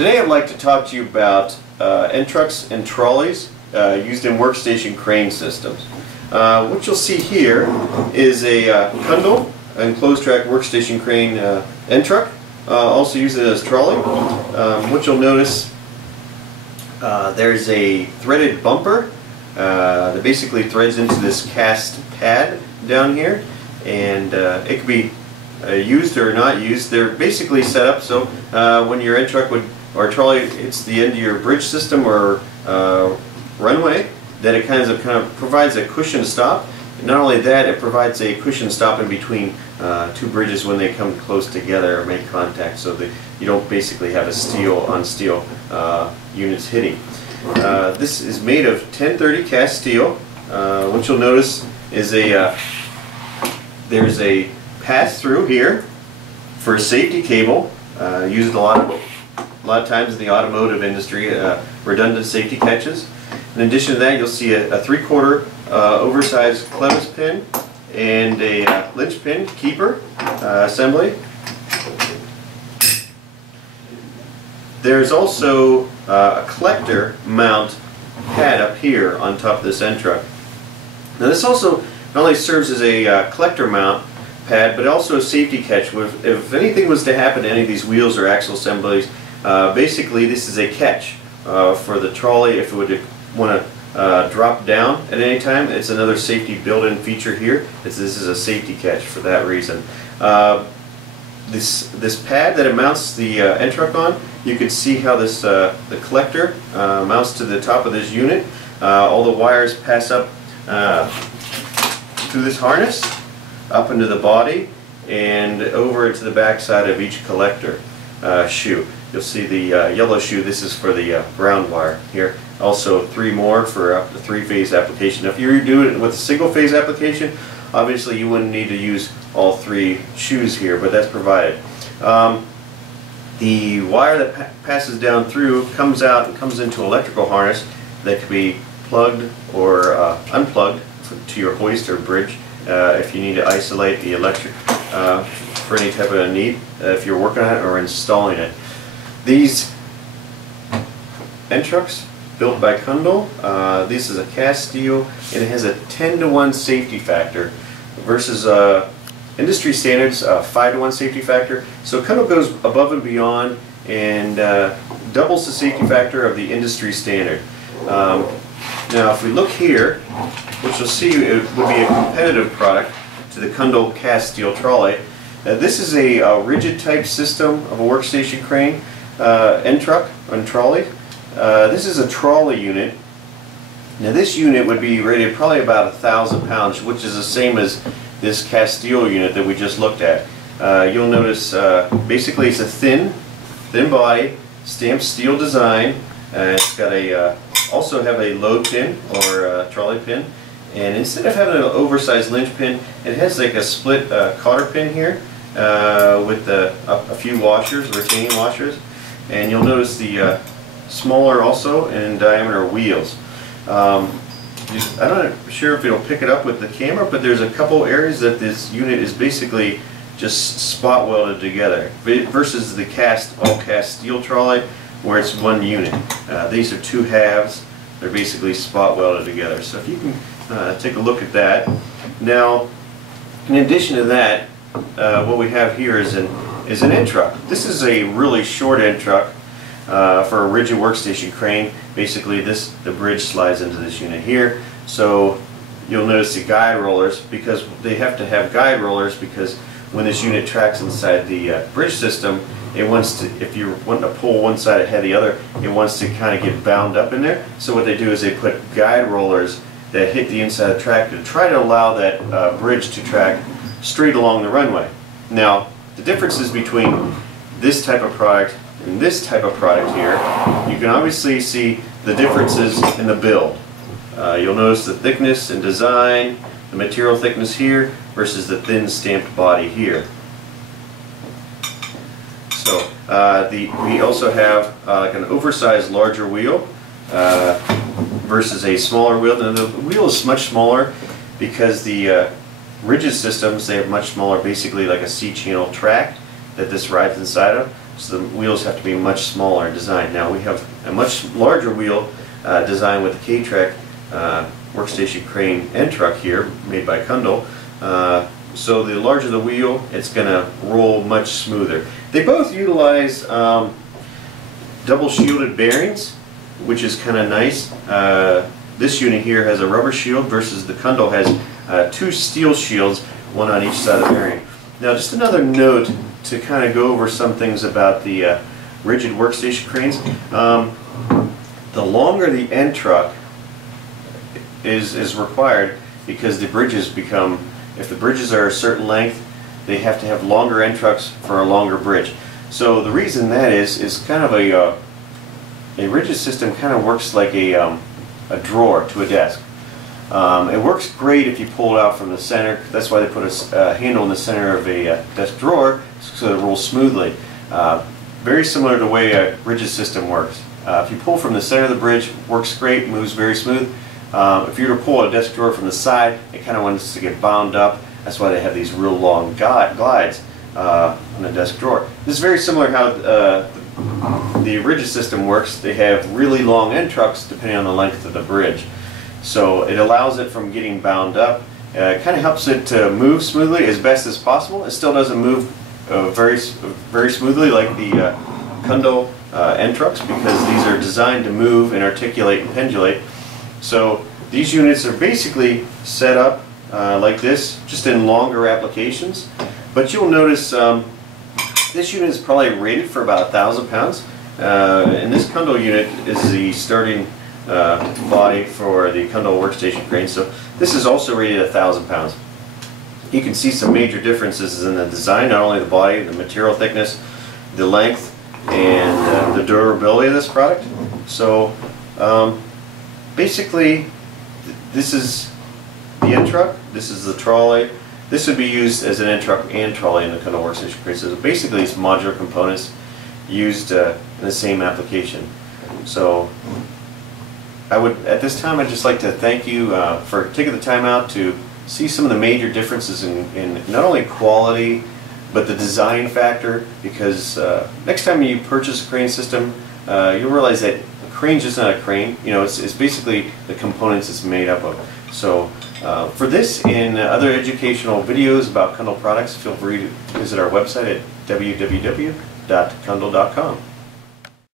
Today I'd like to talk to you about end trucks and trolleys used in workstation crane systems. What you'll see here is a Kundel enclosed track workstation crane end truck, also used as trolley. What you'll notice, there's a threaded bumper that basically threads into this cast pad down here, and it could be used or not used. They're basically set up so when your end truck or trolley hits the end of your bridge system or runway, that it kind of provides a cushion stop. And not only that, it provides a cushion stop in between two bridges when they come close together or make contact, so that you don't basically have a steel on steel units hitting. This is made of 1030 cast steel. What you'll notice is there's a pass-through here for a safety cable, used a lot of times in the automotive industry, redundant safety catches. In addition to that, you'll see a 3/4 oversized clevis pin and a linch pin keeper assembly. There's also a collector mount pad up here on top of this end truck. Now this also not only serves as a collector mount pad, but also a safety catch. If anything was to happen to any of these wheels or axle assemblies, basically this is a catch for the trolley if it would want to drop down at any time. It's another safety built-in feature here. This is a safety catch for that reason. This pad that it mounts the end truck on, you can see how this the collector mounts to the top of this unit. All the wires pass up through this harness, up into the body, and over into the back side of each collector shoe. You'll see the yellow shoe. This is for the ground wire here. Also 3 more for up to 3-phase application. If you're doing it with a single-phase application, obviously you wouldn't need to use all 3 shoes here, but that's provided. The wire that passes down through comes out and comes into an electrical harness that could be plugged or unplugged to your hoist or bridge if you need to isolate the electric for any type of need, if you're working on it or installing it. These end trucks built by Kundel, this is a cast steel, and it has a 10-to-1 safety factor versus industry standards 5-to-1 safety factor. So Kundel goes above and beyond and doubles the safety factor of the industry standard. Now if we look here, what you'll see it would be a competitive product to the Kundel cast steel trolley. This is a rigid type system of a workstation crane end truck and trolley. This is a trolley unit. Now this unit would be rated probably about 1,000 pounds, which is the same as this cast steel unit that we just looked at. You'll notice basically it's a thin body, stamped steel design. It's got a also have a load pin or a trolley pin, and instead of having an oversized linch pin, it has like a split cotter pin here with a few washers, retaining washers, and you'll notice the smaller also in diameter wheels. I'm not sure if it'll pick it up with the camera, but there's a couple areas that this unit is basically just spot welded together versus the all cast steel trolley where it's one unit. These are 2 halves. They're basically spot welded together. So if you can take a look at that. Now, in addition to that, what we have here is an end truck. This is a really short end truck. For a rigid workstation crane. Basically the bridge slides into this unit here, so you'll notice the guide rollers, because they have to have guide rollers because when this unit tracks inside the bridge system, it wants to, if you're wanting to pull one side ahead of the other, it wants to kind of get bound up in there. So what they do is they put guide rollers that hit the inside of the track to try to allow that bridge to track straight along the runway. Now the differences between this type of product and this type of product here, you can obviously see the differences in the build. You'll notice the thickness and design, the material thickness here versus the thin stamped body here. So we also have like an oversized larger wheel versus a smaller wheel. Now the wheel is much smaller because the rigid systems, they have much smaller, basically like a C-channel track that this rides inside of. so the wheels have to be much smaller in design. Now we have a much larger wheel designed with the K-Trac workstation crane and truck here, made by Kundel. So the larger the wheel, it's going to roll much smoother. They both utilize double shielded bearings, which is kind of nice. This unit here has a rubber shield versus the Kundel has two steel shields, one on each side of the bearing. Now just another note to kind of go over some things about the rigid workstation cranes. The longer the end truck is required, because the bridges become, if the bridges are a certain length, they have to have longer end trucks for a longer bridge. So the reason that is kind of a rigid system kind of works like a drawer to a desk. It works great if you pull it out from the center. That's why they put a handle in the center of a desk drawer so it rolls smoothly. Very similar to the way a rigid system works. If you pull from the center of the bridge, it works great, moves very smooth. If you were to pull a desk drawer from the side, it kind of wants to get bound up. That's why they have these real long glides on a desk drawer. This is very similar how the rigid system works. They have really long end trucks depending on the length of the bridge. So it allows it from getting bound up. It kind of helps it to move smoothly as best as possible. It still doesn't move very smoothly like the Kundel end trucks, because these are designed to move and articulate and pendulate. So these units are basically set up like this, just in longer applications. But you'll notice this unit is probably rated for about 1,000 pounds. And this Kundel unit is the starting body for the Kundel workstation crane. So this is also rated 1,000 pounds. You can see some major differences in the design, not only the body, the material thickness, the length, and the durability of this product. So basically, this is the end truck, this is the trolley. This would be used as an end truck and trolley in the Kundel workstation crane. So basically it's modular components used in the same application. So at this time I'd just like to thank you for taking the time out to see some of the major differences in not only quality but the design factor, because next time you purchase a crane system, you'll realize that a crane's just not a crane. You know, it's basically the components it's made up of. So for this and other educational videos about Kundel products, feel free to visit our website at www.kundel.com.